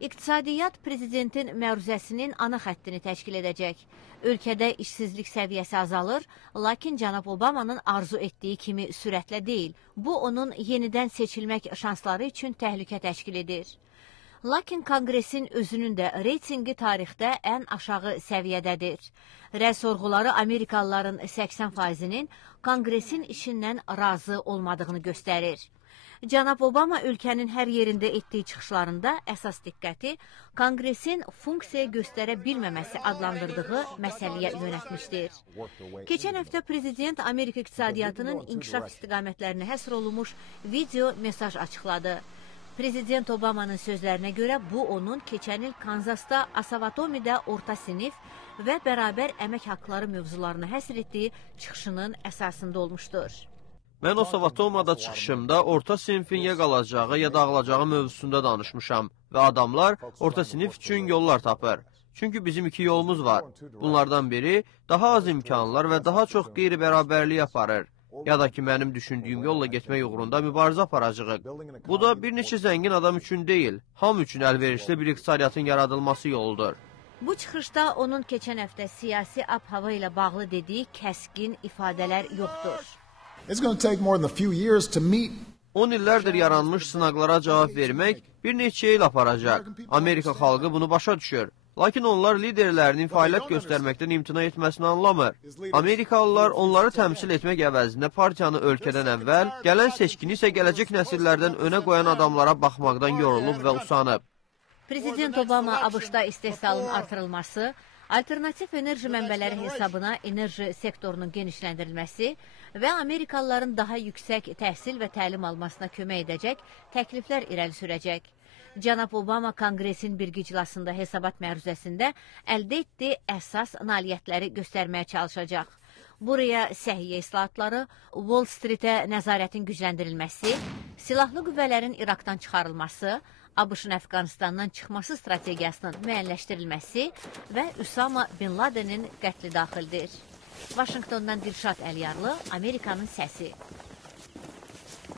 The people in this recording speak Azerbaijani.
İqtisadiyyat prezidentin məruzəsinin ana xəttini təşkil edəcək. Ölkədə işsizlik səviyyəsi azalır, lakin cənab Obamanın arzu etdiyi kimi sürətlə deyil. Bu, onun yenidən seçilmək şansları üçün təhlükə təşkil edir. Lakin Konqresin özünün də reytingi tarixdə ən aşağı səviyyədədir. Rəy sorğuları Amerikalıların 80%-nin Konqresin işindən razı olmadığını göstərir. Cənab Obama ölkənin hər yerində etdiyi çıxışlarında əsas diqqəti Konqresin funksiya göstərə bilməməsi adlandırdığı məsələyə yönətmişdir. Keçən həftə prezident Amerika iqtisadiyyatının inkişaf istiqamətlərinə həsr olunmuş video mesaj açıqladı. Prezident Obamanın sözlərinə görə bu onun keçən il Kanzasda Asavatomidə orta sinif və bərabər əmək haqları mövzularına həsr etdiyi çıxışının əsasında olmuşdur. Mən o Savatomada çıxışımda orta sinifin ya qalacağı ya dağılacağı mövzusunda danışmışam və adamlar orta sinif üçün yollar tapır. Çünki bizim iki yolumuz var. Bunlardan biri daha az imkanlar və daha çox qeyri-bərabərlik aparır. Ya da ki, mənim düşündüyüm yolla getmək uğrunda mübarizə aparacağıq. Bu da bir neçə zəngin adam üçün deyil, ham üçün əlverişli bir iqtisadiyyatın yaradılması yoludur. Bu çıxışda onun keçən həftə siyasi ab-hava ilə bağlı dediyi kəskin ifadələr yoxdur. 10 illərdir yaranmış sınaqlara cavab vermək bir neçə il aparacaq. Amerika xalqı bunu başa düşür. Lakin onlar liderlərinin fəaliyyət göstərməkdən imtina etməsini anlamır. Amerikalılar onları təmsil etmək əvəzində partiyanı ölkədən əvvəl, gələn seçkini isə gələcək nəsillərdən önə qoyan adamlara baxmaqdan yorulub və usanıb. Prezident Obama ABŞ-da istehsalın artırılması, alternativ enerji mənbələri hesabına enerji sektorunun genişləndirilməsi və Amerikalıların daha yüksək təhsil və təlim almasına kömək edəcək təkliflər irəli sürəcək. Cənab Obama Konqresin bir iclasında hesabat məruzəsində əldə etdiyi əsas nailiyyətləri göstərməyə çalışacaq. Buraya səhiyyə islahatları, Wall Streetə nəzarətin gücləndirilməsi, silahlı qüvvələrin İraqdan çıxarılması, ABŞ-ın Əfqanistandan çıxması strategiyasının müəyyənləşdirilməsi və Üsama Bin Ladenin qətli daxildir. Vaşinqtondan Dilşad Əliyarlı, Amerikanın səsi.